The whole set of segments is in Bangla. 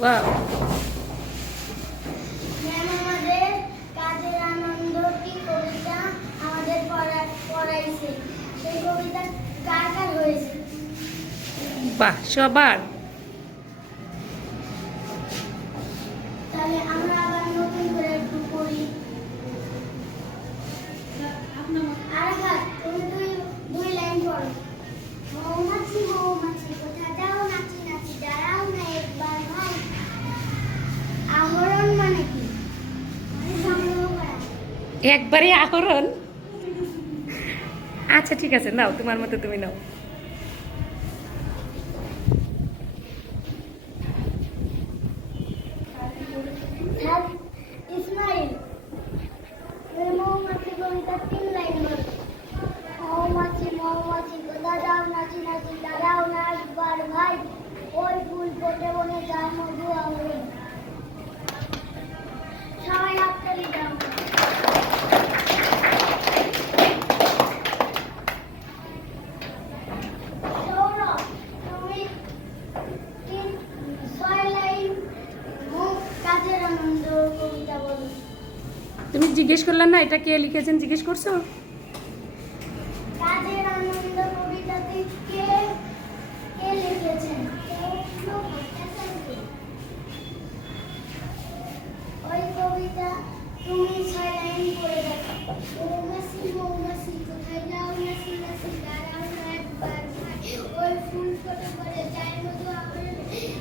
বাহ। ম্যাম আমাদের কবিতা? আমাদের পড়া পড়াইছে। সেই কবিতা কার কার হয়েছে? বাহ সবার তাহলে আমরা আবার নতুন করে একটু পড়ি আরাফাত তুমি দুই দুই লাইন পড়ো মৌমাছি মৌমাছি কোথা যাও নাচি নাচি দাঁড়াও না একবার ভাই আহরণ মানে কি মানে সংগ্রহ করা একবারে আহরণ। আচ্ছা ঠিক আছে নাও তোমার মতো তুমি নাও। হ্যাঁ, জিজ্ঞেস করলাম না, এটা কে লিখেছেন জিজ্ঞেস করছ? তুমি ছয় লাইন পড়ে দেখো মৌমাছি মৌমাছি কোথায় যাও নাচি নাচি দাঁড়াও না একবার ভাই ওই ফুল ফোটে পড়ে যায় মধু আবার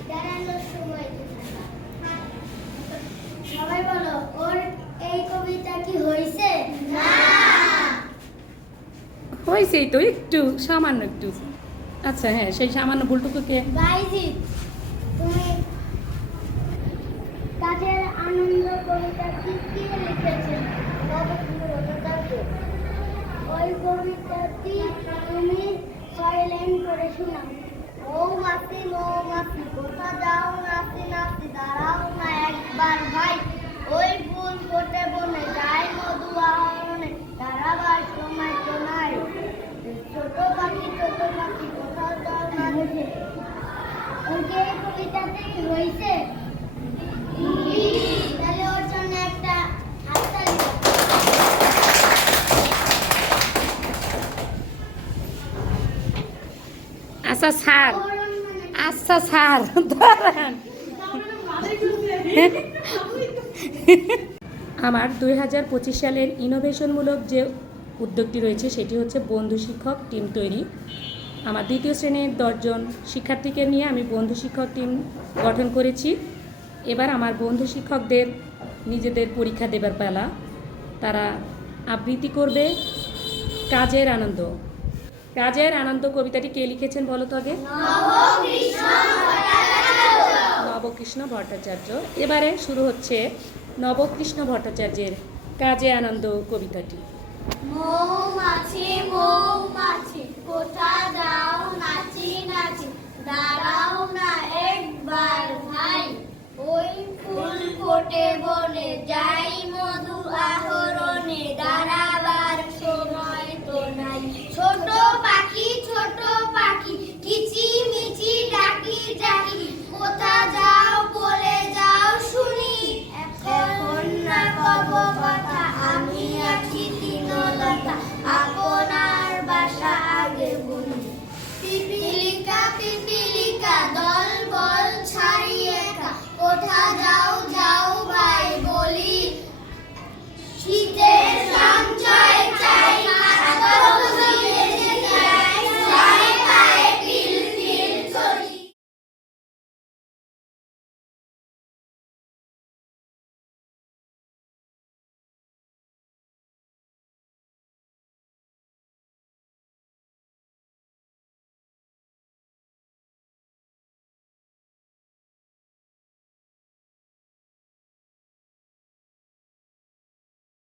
দাঁড়ানোর সময় কোথায়? সবাই বলো ওর এই কবিতা কি হয়েছে না হয়েছেই তো, একটু, সামান্য একটু। আচ্ছা হ্যাঁ সেই সামান্য আনন্দ কবিতা কি কি লিখেছেন ওই তুমি করে শোনাও। মৌমাছি মৌমাছি, কোথা যাও? ওই কবিতাতে কি হয়েছে তাহলে ওর জন্য একটা হাততালি আচ্ছা স্যার? আচ্ছা স্যার দাঁড়ান আমার দুই হাজার পঁচিশ সালের ইনোভেশনমূলক যে উদ্যোগটি রয়েছে সেটি হচ্ছে বন্ধু শিক্ষক টিম তৈরি। আমার দ্বিতীয় শ্রেণির দশজন শিক্ষার্থীকে নিয়ে আমি বন্ধু শিক্ষক টিম গঠন করেছি। এবার আমার বন্ধু শিক্ষকদের নিজেদের পরীক্ষা দেবার পালা। তারা আবৃত্তি করবে কাজের আনন্দ। কাজের আনন্দ কবিতাটি কে লিখেছেন বলো তো আগে? নবকৃষ্ণ ভট্টাচার্য। এবারে শুরু হচ্ছে নবকৃষ্ণ ভট্টাচার্যের কাজে আনন্দ কবিতাটি। মৌমাছি মৌমাছি